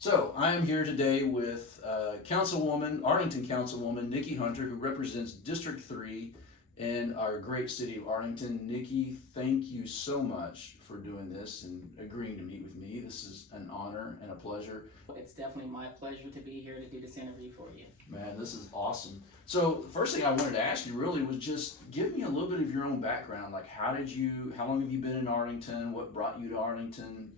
So I am here today with Arlington Councilwoman Nikkie Hunter, who represents District 3 in our great city of Arlington. Nikkie, thank you so much for doing this and agreeing to meet with me. This is an honor and a pleasure. It's definitely my pleasure to be here to do this interview for you. Man, this is awesome. So the first thing I wanted to ask you really was just give me a little bit of your own background. Like how long have you been in Arlington? What brought you to Arlington?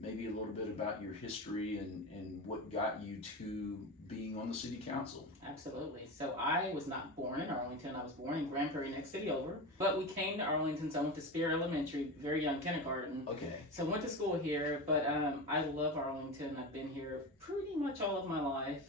Maybe a little bit about your history and what got you to being on the city council. Absolutely. So I was not born in Arlington. I was born in Grand Prairie, next city over. But we came to Arlington, so I went to Spear Elementary, very young kindergarten. Okay. So I went to school here, but I love Arlington. I've been here pretty much all of my life.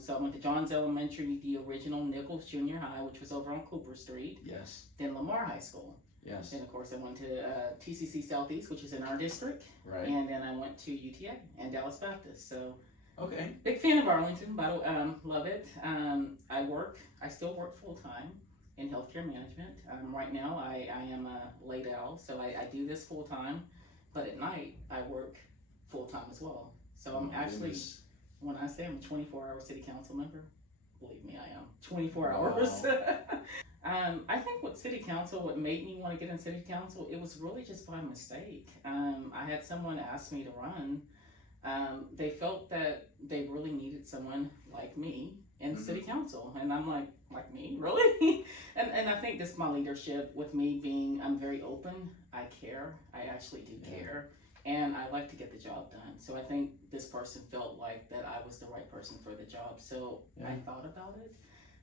So I went to Johns Elementary, the original Nichols Junior High, which was over on Cooper Street. Yes. Then Lamar High School. Yes. And of course, I went to TCC Southeast, which is in our district. Right. And then I went to UTA and Dallas Baptist. So, okay. Big fan of Arlington, but love it. I still work full time in healthcare management. Right now, I am laid out, so I do this full time. But at night, I work full time as well. So I'm actually, when I say I'm a 24-hour city council member, believe me, I am 24 hours. I think with city council, what made me want to get in city council, it was really just by mistake. I had someone ask me to run. They felt that they really needed someone like me in city council. And I'm like me, really? and I think this my leadership with me being, I'm very open. I care. I actually do care. And I like to get the job done. So I think this person felt like that I was the right person for the job. So I thought about it.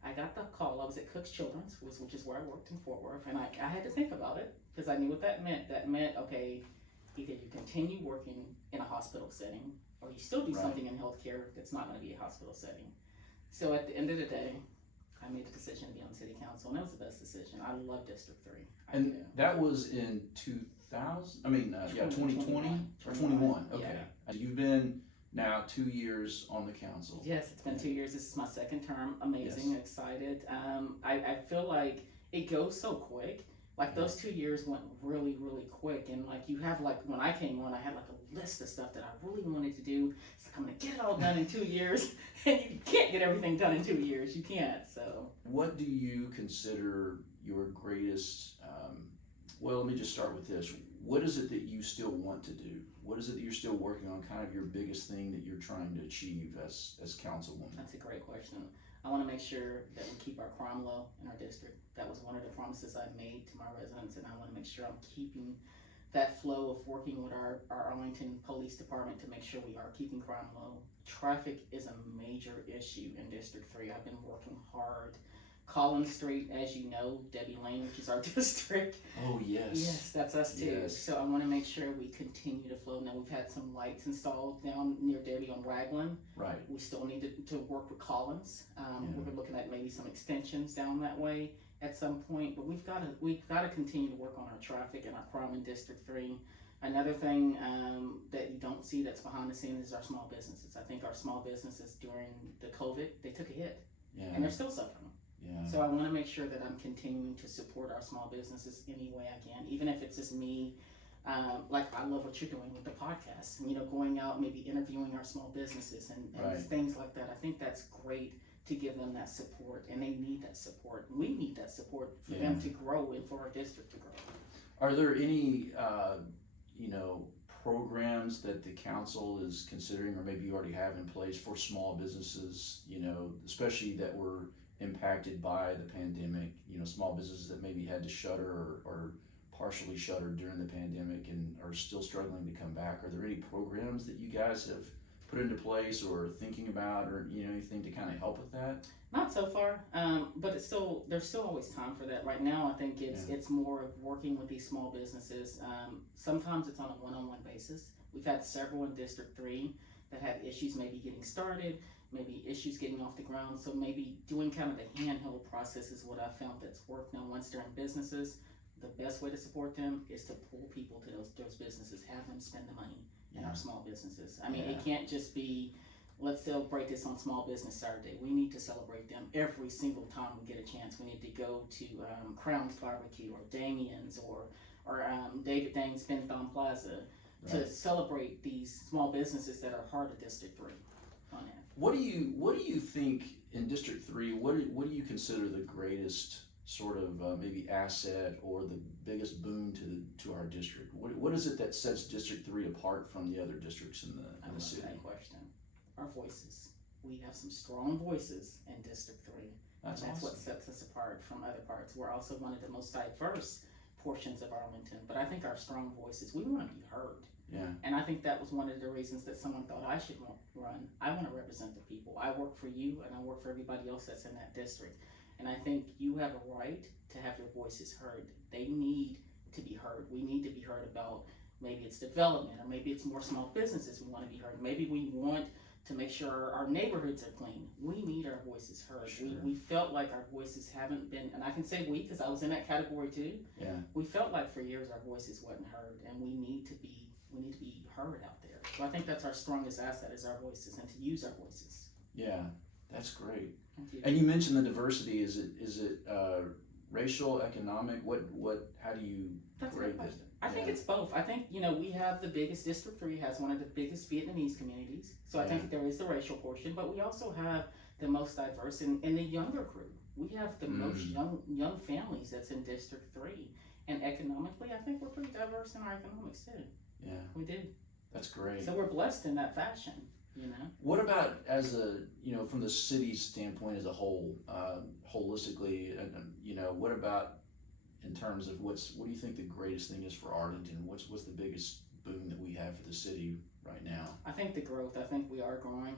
I got the call. I was at Cook's Children's, which is where I worked in Fort Worth, and I had to think about it because I knew what that meant. That meant, okay, either you continue working in a hospital setting or you still do something in healthcare that's not going to be a hospital setting. So at the end of the day, I made the decision to be on city council, and it was the best decision. I love District 3. And that was in 2020 or 21. Okay. Yeah. You've been now 2 years on the council. Yes, it's been 2 years. This is my second term. Amazing, yes. Excited. I feel like it goes so quick. Like those 2 years went really, really quick. And like you have like, when I came on, I had like a list of stuff that I really wanted to do. It's like, I'm gonna get it all done in 2 years. And you can't get everything done in 2 years. You can't, so. What do you consider your greatest, well, let me just start with this. What is it that you still want to do? What is it that you're still working on, kind of your biggest thing that you're trying to achieve as councilwoman? That's a great question. I want to make sure that we keep our crime low in our district. That was one of the promises I made to my residents, and I want to make sure I'm keeping that flow of working with our Arlington Police Department to make sure we are keeping crime low. Traffic is a major issue in District 3. I've been working hard. Collins Street, as you know, Debbie Lane, which is our district. Oh, yes. Yes, that's us too. Yes. So I want to make sure we continue to flow. Now, we've had some lights installed down near Debbie on Raglan. Right. We still need to work with Collins. We're looking at maybe some extensions down that way at some point. But we've got to continue to work on our traffic and our crime in District 3. Another thing that you don't see that's behind the scenes is our small businesses. I think our small businesses during the COVID, they took a hit. Yeah. And they're still suffering. Yeah. So I want to make sure that I'm continuing to support our small businesses any way I can, even if it's just me. Like I love what you're doing with the podcast, going out, maybe interviewing our small businesses and things like that. I think that's great to give them that support, and they need that support. We need that support for them to grow and for our district to grow. Are there any, programs that the council is considering, or maybe you already have in place for small businesses, especially that were impacted by the pandemic, small businesses that maybe had to shutter or partially shuttered during the pandemic and are still struggling to come back? Are there any programs that you guys have put into place or thinking about, or anything to kind of help with that? Not so far, but there's still always time for that. Right now, I think it's more of working with these small businesses. Sometimes it's on a one-on-one basis. We've had several in District 3 that had issues maybe getting started, maybe issues getting off the ground. So maybe doing kind of the handheld process is what I found that's worked. Now, once they're in businesses, the best way to support them is to pull people to those businesses, have them spend the money in our small businesses. I mean, it can't just be, let's celebrate this on Small Business Saturday. We need to celebrate them every single time we get a chance. We need to go to Crown's Barbecue or Damien's or David Dang's Bentham Plaza. to Right. celebrate these small businesses that are hard to District 3 on that. What do you think in District 3? What do you consider the greatest sort of maybe asset or the biggest boon to our district? What is it that sets District 3 apart from the other districts in I the love city? that question. Our voices. We have some strong voices in District 3. That's and that's awesome. what sets us apart from other parts. We're also one of the most diverse portions of Arlington, but I think our strong voices, we want to be heard. Yeah. And I think that was one of the reasons that someone thought I should run. I want to represent the people. I work for you and I work for everybody else that's in that district. And I think you have a right to have your voices heard. They need to be heard. We need to be heard about maybe it's development or maybe it's more small businesses we want to be heard. Maybe we want to make sure our neighborhoods are clean. We need our voices heard. Sure. We felt like our voices haven't been, and I can say we because I was in that category too. Yeah. We felt like for years our voices wasn't heard, and we need to be heard out there. So I think that's our strongest asset is our voices and to use our voices. Yeah. That's great. Thank you. And you mentioned the diversity. Is it racial, economic? How do you That's a grade good that? question. I think Yeah. it's both. I think, we have the biggest, District 3 has one of the biggest Vietnamese communities. So I think there is the racial portion, but we also have the most diverse in the younger crew. We have the most young families that's in District 3. And economically, I think we're pretty diverse in our economics too. Yeah. We do. That's great. So we're blessed in that fashion, What about as from the city's standpoint as a whole, holistically, and what about in terms of what do you think the greatest thing is for Arlington? What's the biggest boon that we have for the city right now? I think the growth, I think we are growing.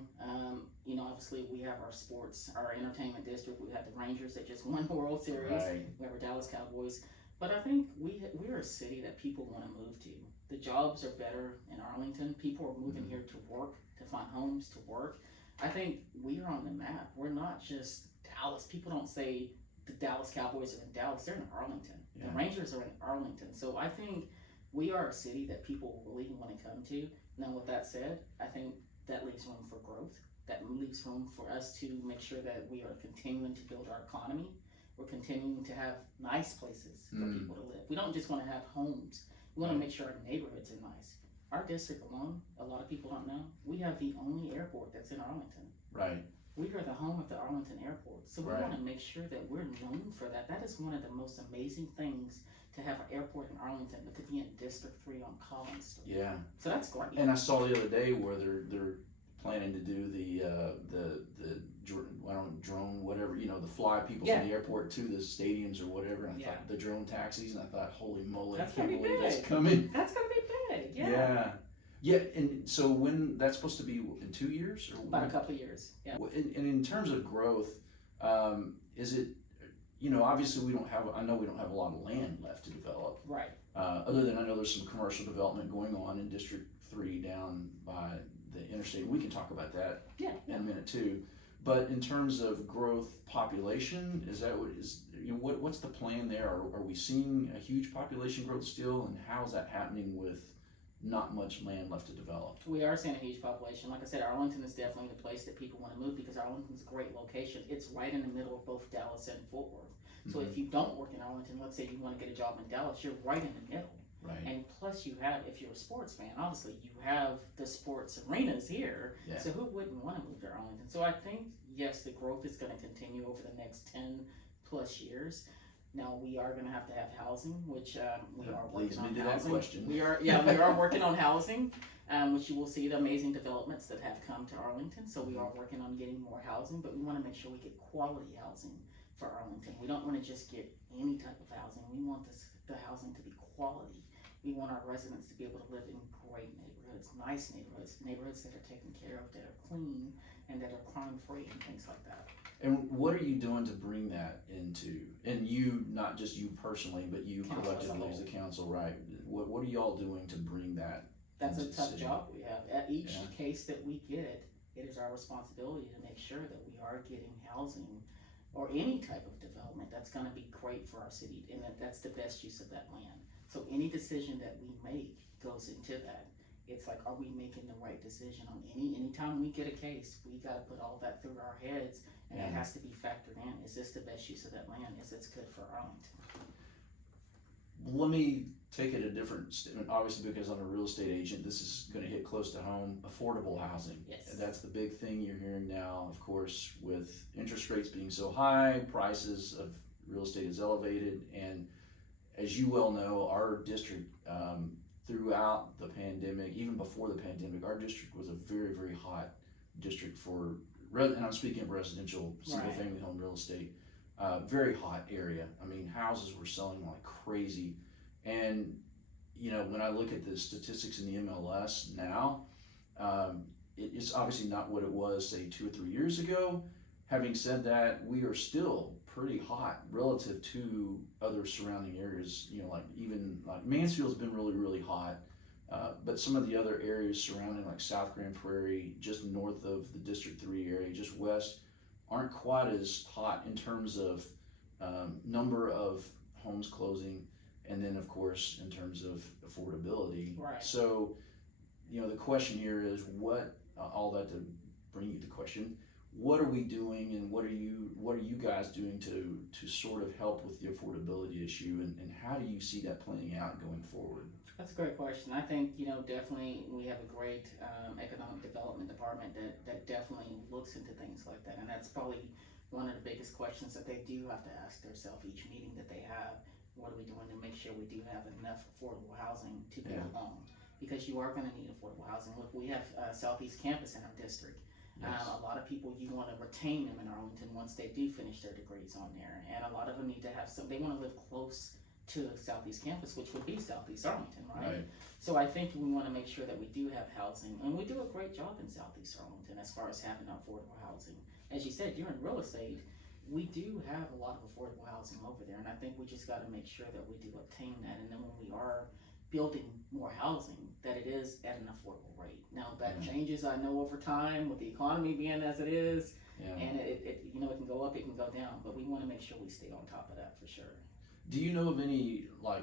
Obviously we have our sports, our entertainment district. We have the Rangers that just won the World Series. Right. We have our Dallas Cowboys. But I think we're a city that people want to move to. The jobs are better in Arlington. People are moving here to work, to find homes, to work. I think we are on the map. We're not just Dallas. People don't say the Dallas Cowboys are in Dallas. They're in Arlington. Yeah. The Rangers are in Arlington. So I think we are a city that people really want to come to. Now, with that said, I think that leaves room for growth. That leaves room for us to make sure that we are continuing to build our economy. We're continuing to have nice places for people to live. We don't just want to have homes. We want to make sure our neighborhoods are nice. Our district alone, a lot of people don't know, we have the only airport that's in Arlington. Right. We are the home of the Arlington Airport. So we want to make sure that we're known for that. That is one of the most amazing things to have an airport in Arlington, but to be in District 3 on Collins Street. Yeah. So that's great. And I saw the other day where they're planning to do the drone, whatever, the fly people from the airport to the stadiums or whatever. And I thought the drone taxis, and I thought, holy moly, That's I can't gonna be believe big. that's coming. That's going to be big. Yeah. Yeah. Yeah, and so when that's supposed to be in 2 years or About a couple of years. Yeah. And in terms of growth, is it, obviously I know we don't have a lot of land left to develop. Right. Other than I know there's some commercial development going on in District 3 down by the interstate. We can talk about that in a minute too. But in terms of growth population, what's the plan there? Are we seeing a huge population growth still, and how's that happening with not much land left to develop? We are seeing a huge population. Like I said, Arlington is definitely the place that people want to move because Arlington's a great location. It's right in the middle of both Dallas and Fort Worth. So if you don't work in Arlington, let's say you want to get a job in Dallas, you're right in the middle. Right. And plus you have, if you're a sports fan, obviously you have the sports arenas here. Yeah. So who wouldn't want to move to Arlington? So I think, yes, the growth is going to continue over the next 10 plus years. Now we are going to have housing, which we are working on that housing. question. We are working on housing, which you will see the amazing developments that have come to Arlington. So we are working on getting more housing, but we want to make sure we get quality housing for Arlington. We don't want to just get any type of housing. We want the housing to be quality. We want our residents to be able to live in great neighborhoods, nice neighborhoods that are taken care of, that are clean, and that are crime-free and things like that. And what are you doing to bring that into, and you, not just you personally, but you Council collectively as as a a council, right? What are y'all doing to bring that? That's a into the tough city? job we have. At each Yeah. case that we get, it is our responsibility to make sure that we are getting housing or any type of development that's going to be great for our city, and that's the best use of that land. So any decision that we make goes into that. It's like, are we making the right decision on anytime we get a case, we got to put all that through our heads, and it has to be factored in. Is this the best use of that land? Is it good for Arlington? let me take it a different statement. Obviously, because I'm a real estate agent, this is going to hit close to home. Affordable housing. Yes. That's the big thing you're hearing now. Of course, with interest rates being so high, prices of real estate is elevated, and as you well know, our district, throughout the pandemic, even before the pandemic, our district was a very, very hot district for, and I'm speaking of residential, single family home real estate, very hot area. I mean, houses were selling like crazy. And, you know, when I look at the statistics in the MLS now, it's obviously not what it was, say, 2 or 3 years ago. Having said that, we are still pretty hot relative to other surrounding areas. You know, like even like Mansfield's been really, really hot. But some of the other areas surrounding, like South Grand Prairie, just north of the District 3 area, just west, aren't quite as hot in terms of number of homes closing, and then of course in terms of affordability. Right. So, you know, the question here is what, all that to bring you the question, what are we doing, and what are you guys doing to sort of help with the affordability issue, and how do you see that playing out going forward? That's a great question. I think, you know, definitely we have a great economic development department that definitely looks into things like that. And that's probably one of the biggest questions that they do have to ask themselves each meeting that they have. What are we doing to make sure we do have enough affordable housing to go along? Because you are going to need affordable housing. Look, we have Southeast Campus in our district. Yes. A lot of people, you want to retain them in Arlington once they do finish their degrees on there. And a lot of them need to have they want to live close to Southeast Campus, which would be Southeast Arlington, right? So I think we want to make sure that we do have housing, and we do a great job in Southeast Arlington as far as having affordable housing. As you said, you're in real estate, we do have a lot of affordable housing over there, and I think we just got to make sure that we do obtain that, and then when we are building more housing, that it is at an affordable rate. Now that changes, I know, over time with the economy being as it is, and it you know, it can go up, it can go down, but we want to make sure we stay on top of that for sure. Do you know of any like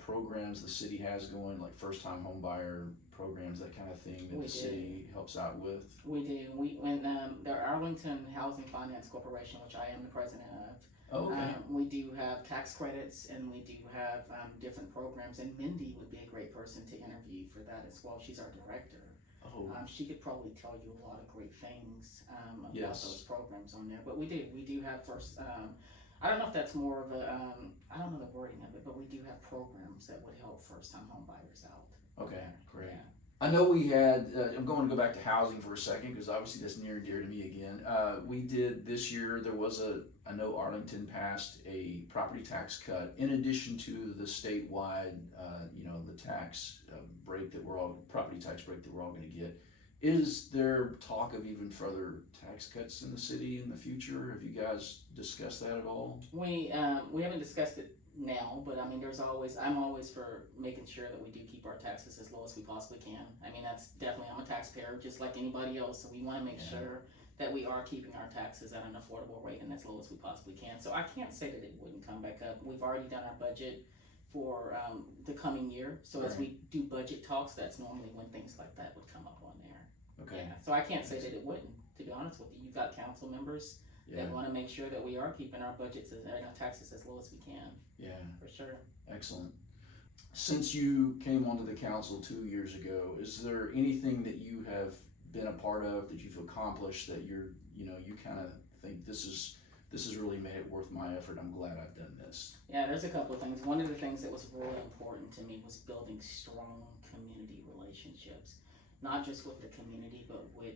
programs the city has going, like first-time home buyer programs, that kind of thing that the city helps out with? We do. When the Arlington Housing Finance Corporation, which I am the president of, we do have tax credits, and we do have different programs. And Mindy would be a great person to interview for that as well. She's our director. She could probably tell you a lot of great things about those programs on there. But we do have first. I don't know if that's more of a, I don't know the wording of it, but we do have programs that would help first-time home buyers out. Okay, great. Yeah. I know we had, I'm going to go back to housing for a second, because obviously that's near and dear to me again. We did this year, there was I know Arlington passed a property tax cut in addition to the statewide, you know, the tax break that property tax break that we're all going to get. Is there talk of even further tax cuts in the city in the future? Have you guys discussed that at all? We haven't discussed it now, but I mean, I'm always for making sure that we do keep our taxes as low as we possibly can. I mean, that's definitely, I'm a taxpayer just like anybody else, so we want to make sure that we are keeping our taxes at an affordable rate and as low as we possibly can. So I can't say that it wouldn't come back up. We've already done our budget for the coming year, so as we do budget talks, that's normally when things like that would come up on there. Okay. Yeah, so I can't say that it wouldn't, to be honest with you. You've got council members that want to make sure that we are keeping our budgets and our taxes as low as we can. Yeah. For sure. Excellent. Since you came onto the council 2 years ago, is there anything that you have been a part of that you've accomplished that you kind of think this has really made it worth my effort? I'm glad I've done this. Yeah, there's a couple of things. One of the things that was really important to me was building strong community relationships. Not just with the community, but with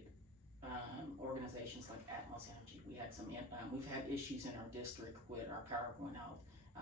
organizations like Atmos Energy. We've had issues in our district with our power going out.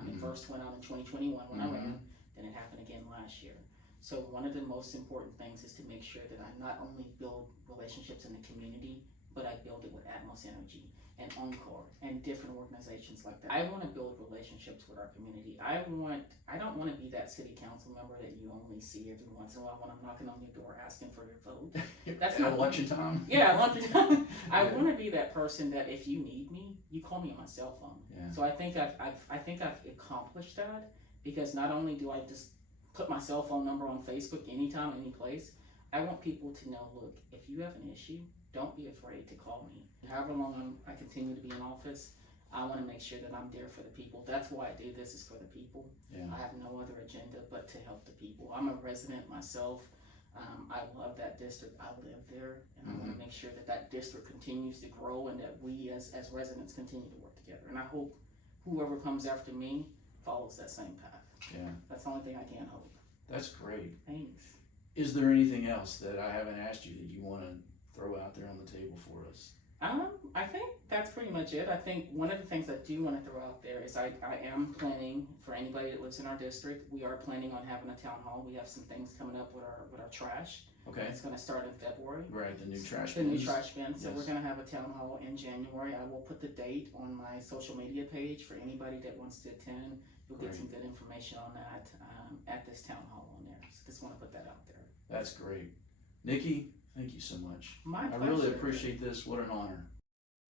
It first went out in 2021 when I ran, then it happened again last year. So one of the most important things is to make sure that I not only build relationships in the community, but I build it with Atmos Energy and Encore and different organizations like that. I want to build relationships with our community. I don't want to be that city council member that you only see every once in a while when I'm knocking on your door asking for your vote. That's not election time. Yeah, election time. I want to be that person that if you need me, you call me on my cell phone. Yeah. So I think I've accomplished that, because not only do I just put my cell phone number on Facebook anytime, any place, I want people to know, look, if you have an issue, don't be afraid to call me. However long I continue to be in office, I want to make sure that I'm there for the people. That's why I do this, is for the people. Yeah. I have no other agenda but to help the people. I'm a resident myself. I love that district. I live there, and I want to make sure that that district continues to grow and that we as residents continue to work together. And I hope whoever comes after me follows that same path. Yeah. That's the only thing I can hope. That's great. Thanks. Is there anything else that I haven't asked you that you want to throw out there on the table for us? I think that's pretty much it. I think one of the things I do want to throw out there is I am planning, for anybody that lives in our district, we are planning on having a town hall. We have some things coming up with our trash. Okay. It's going to start in February. Right, the new trash The bins. new trash bin. So Yes. we're going to have a town hall in January. I will put the date on my social media page for anybody that wants to attend. You'll get Great. some good information on that at this town hall on there. So just want to put that out there. That's great. Nikki, thank you so much. My I pleasure. really appreciate this. What an honor.